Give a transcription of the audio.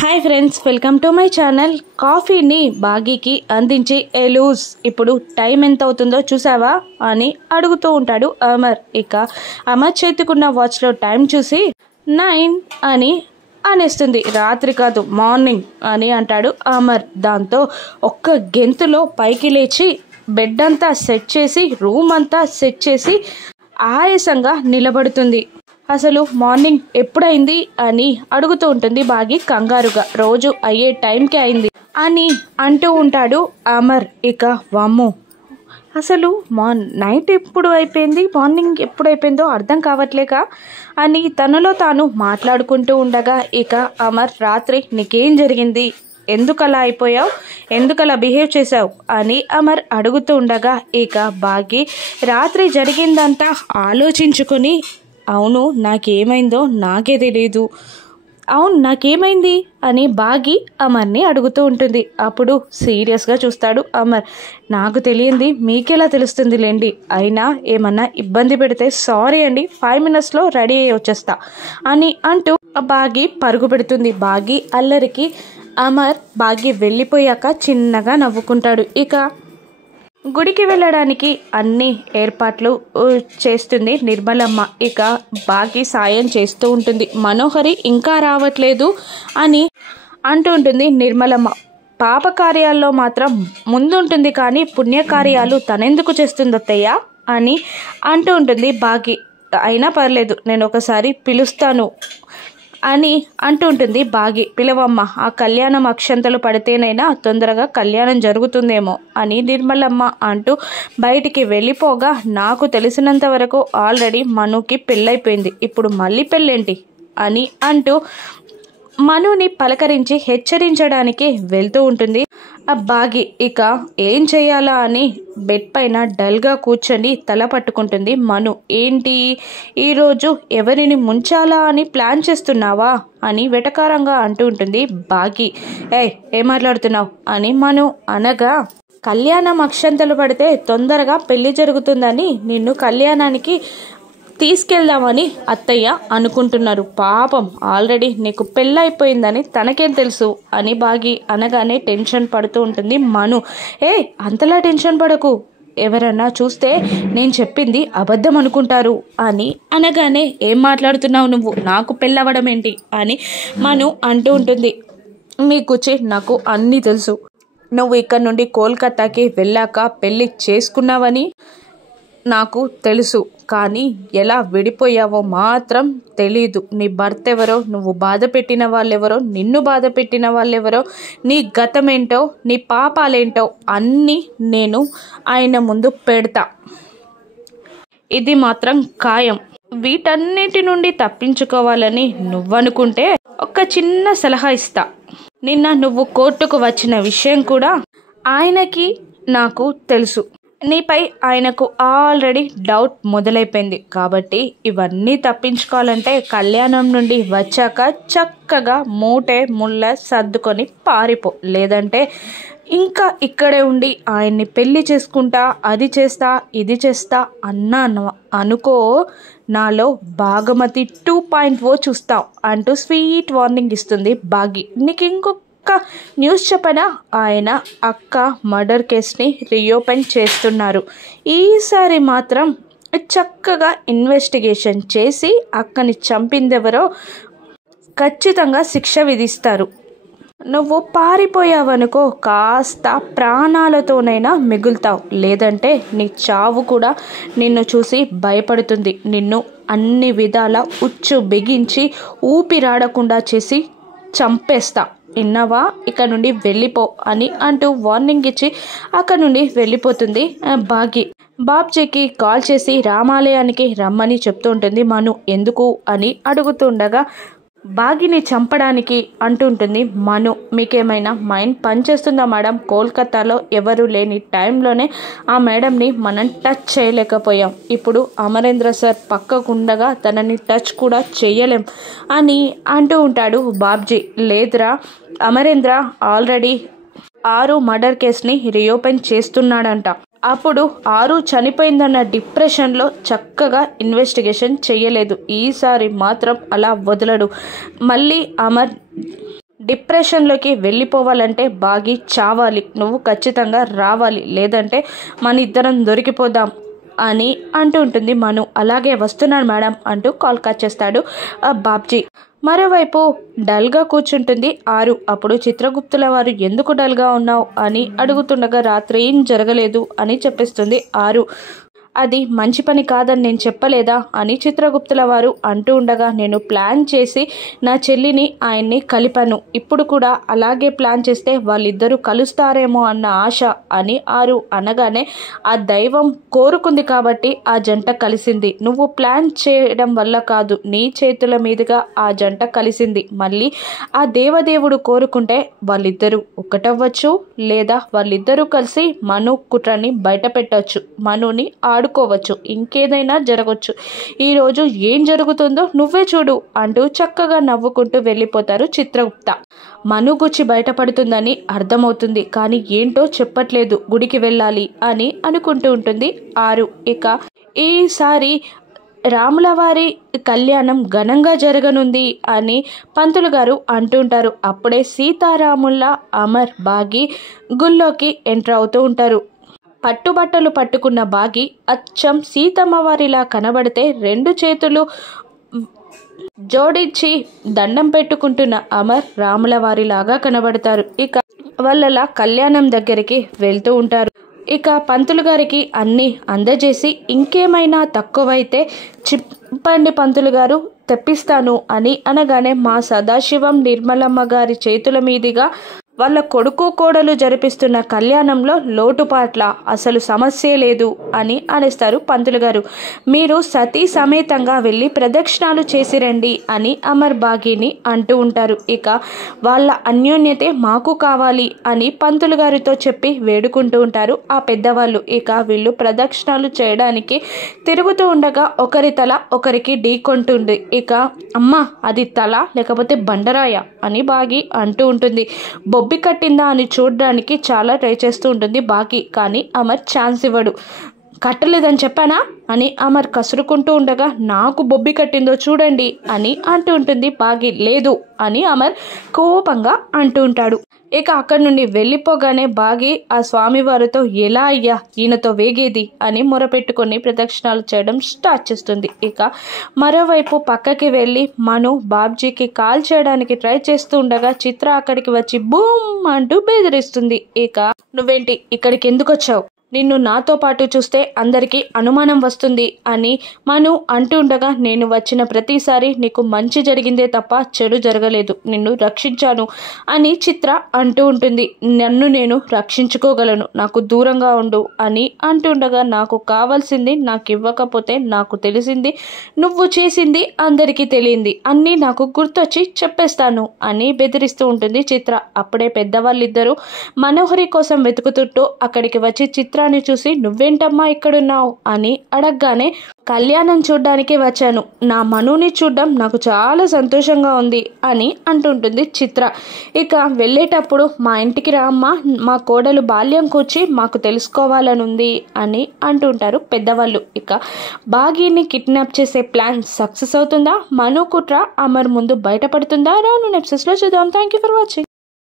Hi friends, welcome to my channel. కాఫీని బాగీకి అందించి loose ఇప్పుడు టైం ఎంత అవుతుందో చూసావా అని అడుగుతూ ఉంటాడు అమర్. ఇక అమర్ చేతికున్న వాచ్లో టైం చూసి 9 అని అనేస్తుంది. రాత్రి కాదు మార్నింగ్ అని అంటాడు అమర్. దాంతో ఒక్క గెంతులో పైకి లేచి బెడ్ అంతా సెట్ చేసి రూమ్ అంతా సెట్ చేసి ఆయాసంగా నిలబడుతుంది. అసలు మార్నింగ్ ఎప్పుడైంది అని అడుగుతూ ఉంటుంది బాగి కంగారుగా. రోజు అయ్యే టైంకి అయింది అని అంటూ ఉంటాడు అమర్. ఇక వామ్మో, అసలు నైట్ ఎప్పుడు అయిపోయింది మార్నింగ్ ఎప్పుడు అయిపోయిందో అర్థం కావట్లేక అని తనలో తాను మాట్లాడుకుంటూ ఉండగా ఇక అమర్, రాత్రి నీకేం జరిగింది, ఎందుకలా అయిపోయావు, ఎందుకలా బిహేవ్ చేసావు అని అమర్ అడుగుతూ ఉండగా ఇక బాగి రాత్రి జరిగిందంతా ఆలోచించుకొని, అవును నాకేమైందో నాకే తెలియదు, అవును నాకేమైంది అని బాగి అమర్ని అడుగుతూ ఉంటుంది. అప్పుడు సీరియస్గా చూస్తాడు అమర్. నాకు తెలియంది మీకెలా తెలుస్తుంది లేండి, అయినా ఏమన్నా ఇబ్బంది పెడితే సారీ అండి, 5 minutesలో రెడీ అయ్యి వచ్చేస్తా అని అంటూ బాగి పరుగు పెడుతుంది. బాగి అల్లరికి అమర్ బాగి వెళ్ళిపోయాక చిన్నగా నవ్వుకుంటాడు. ఇక గుడికి వెళ్ళడానికి అన్ని ఏర్పాట్లు చేస్తుంది నిర్మలమ్మ. ఇక బాగి సాయం చేస్తూ ఉంటుంది. మనోహరి ఇంకా రావట్లేదు అని అంటూ ఉంటుంది నిర్మలమ్మ. పాపకార్యాల్లో మాత్రం ముందుంటుంది కానీ పుణ్యకార్యాలు తనెందుకు చేస్తుంది అత్తయ్య అని అంటూ ఉంటుంది బాగి. అయినా పర్లేదు, నేను ఒకసారి పిలుస్తాను అని అంటూ ఉంటుంది బాగి. పిలవమ్మ, ఆ కళ్యాణం అక్షంతలు పడితేనైనా తొందరగా కళ్యాణం జరుగుతుందేమో అని నిర్మలమ్మ అంటూ బయటికి వెళ్ళిపోగా, నాకు తెలిసినంత వరకు ఆల్రెడీ మనుకి పెళ్ళైపోయింది, ఇప్పుడు మళ్ళీ పెళ్ళేంటి అని అంటూ మనుని పలకరించి హెచ్చరించడానికి వెళ్తూ ఉంటుంది ఆ బాగి. ఇక ఏం చేయాలా అని బెడ్ పైన డల్గా కూర్చొని తల పట్టుకుంటుంది మను. ఏంటి ఈరోజు ఎవరిని ముంచాలా అని ప్లాన్ చేస్తున్నావా అని వెటకారంగా అంటూ ఉంటుంది బాగి. ఏం మాట్లాడుతున్నావు అని మను అనగా, కళ్యాణం అక్షంతలు పడితే తొందరగా పెళ్లి జరుగుతుందని నిన్ను కళ్యాణానికి తీసుకెళ్దామని అత్తయ్య అనుకుంటున్నారు, పాపం ఆల్రెడీ నీకు పెళ్ళైపోయిందని తనకేం తెలుసు అని బాగి అనగానే టెన్షన్ పడుతూ ఉంటుంది మను. అంతలా టెన్షన్ పడకు, ఎవరన్నా చూస్తే నేను చెప్పింది అబద్ధం అనుకుంటారు అని అనగానే, ఏం మాట్లాడుతున్నావు నువ్వు, నాకు పెళ్ళవడం ఏంటి అని మను అంటూ ఉంటుంది. నీ గురించి నాకు అన్నీ తెలుసు, నువ్వు ఇక్కడ నుండి కోల్కతాకి వెళ్ళాక పెళ్ళి చేసుకున్నావని నాకు తెలుసు, కానీ ఎలా విడిపోయావో మాత్రం తెలీదు. నీ భర్త ఎవరో, నువ్వు బాధ పెట్టిన వాళ్ళెవరో, నిన్ను బాధ పెట్టిన వాళ్ళెవరో, నీ గతమేంటో, నీ పాపాలేంటో అన్నీ నేను ఆయన ముందు పెడతా, ఇది మాత్రం ఖాయం. వీటన్నిటి నుండి తప్పించుకోవాలని నువ్వనుకుంటే ఒక చిన్న సలహా ఇస్తా. నిన్న నువ్వు కోర్టుకు వచ్చిన విషయం కూడా ఆయనకి నాకు తెలుసు, నీపై ఆయనకు ఆల్రెడీ డౌట్ మొదలైపోయింది. కాబట్టి ఇవన్నీ తప్పించుకోవాలంటే కళ్యాణం నుండి వచ్చాక చక్కగా మూటే ముళ్ళ సర్దుకొని పారిపో, లేదంటే ఇంకా ఇక్కడే ఉండి ఆయన్ని పెళ్లి చేసుకుంటా, అది చేస్తా ఇది చేస్తా అనుకో, నాలో భాగమతి 2.0 చూస్తావు అంటూ స్వీట్ వార్నింగ్ ఇస్తుంది బాగి. నీకు ఇంకొక న్యూస్ చెప్పనా, ఆయన అక్క మర్డర్ కేసుని రీఓపెన్ చేస్తున్నారు. ఈసారి మాత్రం చక్కగా ఇన్వెస్టిగేషన్ చేసి అక్కని చంపిందెవరో ఖచ్చితంగా శిక్ష విధిస్తారు. నువ్వు పారిపోయావనుకో, కాస్త ప్రాణాలతోనైనా మిగులుతావు, లేదంటే నీ చావు కూడా నిన్ను చూసి భయపడుతుంది. నిన్ను అన్ని విధాల ఉచ్చు బిగించి ఊపిరాడకుండా చేసి చంపేస్తా, విన్నావా, ఇక నుండి వెళ్ళిపో అని అంటూ వార్నింగ్ ఇచ్చి అక్కడ నుండి వెళ్ళిపోతుంది బాగి. బాబ్జీకి కాల్ చేసి రామాలయానికి రమ్మని చెప్తూ ఉంటుంది మను. ఎందుకు అని అడుగుతుండగా, బాగిని చంపడానికి అంటుంటుంది మను. మీకేమైనా మైండ్ పనిచేస్తుందా మేడం, కోల్కతాలో ఎవరు లేని టైంలోనే ఆ మేడంని మనం టచ్ చేయలేకపోయాం, ఇప్పుడు అమరేంద్ర సార్ పక్కకుండగా తనని టచ్ కూడా చేయలేం అని అంటూ ఉంటాడు బాబ్జీ. లేదురా, అమరేంద్ర ఆల్రెడీ 6 మర్డర్ కేసుని రీఓపెన్ చేస్తున్నాడంట, అప్పుడు 6 చనిపోయిందన్న డిప్రెషన్లో చక్కగా ఇన్వెస్టిగేషన్ చేయలేదు, ఈసారి మాత్రం అలా వదలడు, మళ్ళీ అమర్ డిప్రెషన్లోకి వెళ్ళిపోవాలంటే బాగి చావాలి, నువ్వు ఖచ్చితంగా రావాలి, లేదంటే మన ఇద్దరం దొరికిపోదాం అని అంటూ ఉంటుంది మను. అలాగే వస్తున్నాను మేడం అంటూ కాల్ కట్ చేస్తాడు బాబ్జీ. మరోవైపు డల్గా కూర్చుంటుంది ఆరు. అప్పుడు చిత్రగుప్తుల వారు ఎందుకు డల్గా ఉన్నావు అని అడుగుతుండగా రాత్రి ఏం జరగలేదు అని చెప్పిస్తుంది ఆరు. అది మంచి పని కాదని నేను చెప్పలేదా అని చిత్రగుప్తుల వారు అంటూ ఉండగా, నేను ప్లాన్ చేసి నా చెల్లిని ఆయన్ని కలిపాను, ఇప్పుడు కూడా అలాగే ప్లాన్ చేస్తే వాళ్ళిద్దరూ కలుస్తారేమో అన్న ఆశ అని ఆరు అనగానే, ఆ దైవం కోరుకుంది కాబట్టి ఆ జంట కలిసింది, నువ్వు ప్లాన్ చేయడం వల్ల కాదు, నీ చేతుల మీదుగా ఆ జంట కలిసింది. మళ్ళీ ఆ దేవదేవుడు కోరుకుంటే వాళ్ళిద్దరూ ఒకటవ్వచ్చు, లేదా వాళ్ళిద్దరూ కలిసి మను కుట్రని బయట పెట్టవచ్చు, మనుని ఆడుకోవచ్చు, ఇంకేదైనా జరగవచ్చు. ఈరోజు ఏం జరుగుతుందో నువ్వే చూడు అంటూ చక్కగా నవ్వుకుంటూ వెళ్ళిపోతారు చిత్రగుప్త. మను గుచ్చి బయటపడుతుందని అర్థమవుతుంది, కానీ ఏంటో చెప్పట్లేదు, గుడికి వెళ్ళాలి అని అనుకుంటూ ఉంటుంది ఆరు. ఇక ఈసారి రాములవారి కళ్యాణం ఘనంగా జరగనుంది అని పంతులు గారు అంటుంటారు. అప్పుడే సీతారాముల అమర్ బాగి గుళ్ళోకి ఎంటర్ అవుతూ ఉంటారు. పట్టుబట్టలు పట్టుకున్న బాగి అచ్చం సీతమ్మ వారిలా కనబడితే, రెండు చేతులు జోడించి దండం పెట్టుకుంటున్న అమర్ రాముల వారిలాగా కనబడతారు. ఇక వాళ్ళ కళ్యాణం దగ్గరికి వెళ్తూ ఉంటారు. ఇక పంతులు గారికి అన్నీ అందజేసి, ఇంకేమైనా తక్కువైతే చెప్పండి పంతులు గారు, తెప్పిస్తాను అని అనగానే, మా సదాశివం నిర్మలమ్మ గారి చేతుల మీదుగా వాళ్ళ కొడుకు కోడలు జరిపిస్తున్న కళ్యాణంలో లోటుపాట్ల అసలు సమస్య లేదు అని అనేస్తారు పంతులు గారు. మీరు సతీ సమేతంగా వెళ్ళి ప్రదక్షిణాలు చేసి రండి అని అమర్ బాగిని అంటూ ఉంటారు. ఇక వాళ్ళ అన్యోన్యతే మాకు కావాలి అని పంతులు గారితో చెప్పి వేడుకుంటూ ఉంటారు ఆ పెద్దవాళ్ళు. ఇక వీళ్ళు ప్రదక్షిణాలు చేయడానికి తిరుగుతూ ఉండగా ఒకరి తల ఒకరికి ఢీకొంటుంది. ఇక అమ్మ అది తల లేకపోతే బండరాయ అని బాగి అంటూ ఉంటుంది. బొబ్బి కట్టిందా అని చూడడానికి చాలా ట్రై చేస్తూ ఉంటుంది బాగి, కానీ అమర్ ఛాన్స్ ఇవ్వడు. కట్టలేదని చెప్పానా అని అమర్ కసురుకుంటూ ఉండగా, నాకు బొబ్బి కట్టిందో చూడండి అని అంటూ ఉంటుంది బాగి. లేదు అని అమర్ కోపంగా అంటూ ఉంటాడు. ఇక అక్కడి నుండి వెళ్ళిపోగానే బాగి ఆ స్వామివారితో, ఎలా అయ్యా ఈయనతో వేగేది అని మొరపెట్టుకొని ప్రదక్షిణాలు చేయడం స్టార్ట్ చేస్తుంది. ఇక మరోవైపు పక్కకి వెళ్ళి మను బాబ్జీకి కాల్ చేయడానికి ట్రై చేస్తూ ఉండగా, చిత్ర అక్కడికి వచ్చి బూమ్ అంటూ బెదిరిస్తుంది. ఇక నువ్వేంటి ఇక్కడికి ఎందుకు వచ్చావు, నిన్ను నాతో పాటు చూస్తే అందరికీ అనుమానం వస్తుంది అని మను అంటూ ఉండగా, నేను వచ్చిన ప్రతిసారి నీకు మంచి జరిగిందే తప్ప చెడు జరగలేదు, నిన్ను రక్షించాను అని చిత్ర అంటూ ఉంటుంది. నన్ను నేను రక్షించుకోగలను, నాకు దూరంగా ఉండు అని అంటుండగా, నాకు కావాల్సింది నాకు ఇవ్వకపోతే నాకు తెలిసింది నువ్వు చేసింది అందరికీ తెలియంది అన్నీ నాకు గుర్తొచ్చి చెప్పేస్తాను అని బెదిరిస్తూ ఉంటుంది చిత్ర. అప్పుడే పెద్దవాళ్ళిద్దరూ మనోహరి కోసం వెతుకుతుంటూ అక్కడికి వచ్చి చిత్రాన్ని చూసి, నువ్వేంటమ్మా ఇక్కడున్నావు అని అడగగానే, కళ్యాణం చూడ్డానికి వచ్చాను, నా మనుని చూడడం నాకు చాలా సంతోషంగా ఉంది అని అంటుంటుంది చిత్ర. ఇక వెళ్ళేటప్పుడు మా ఇంటికి రామ్మా, మా కోడలు బాల్యం కూర్చి మాకు తెలుసుకోవాలనుంది అని అంటుంటారు పెద్దవాళ్ళు. ఇక బాగీని కిడ్నాప్ చేసే ప్లాన్ సక్సెస్ అవుతుందా, మను కుట్ర అమర్ ముందు బయటపడుతుందా, రాను ఎపిసోడ్స్లో చూద్దాం. Thank you for watching.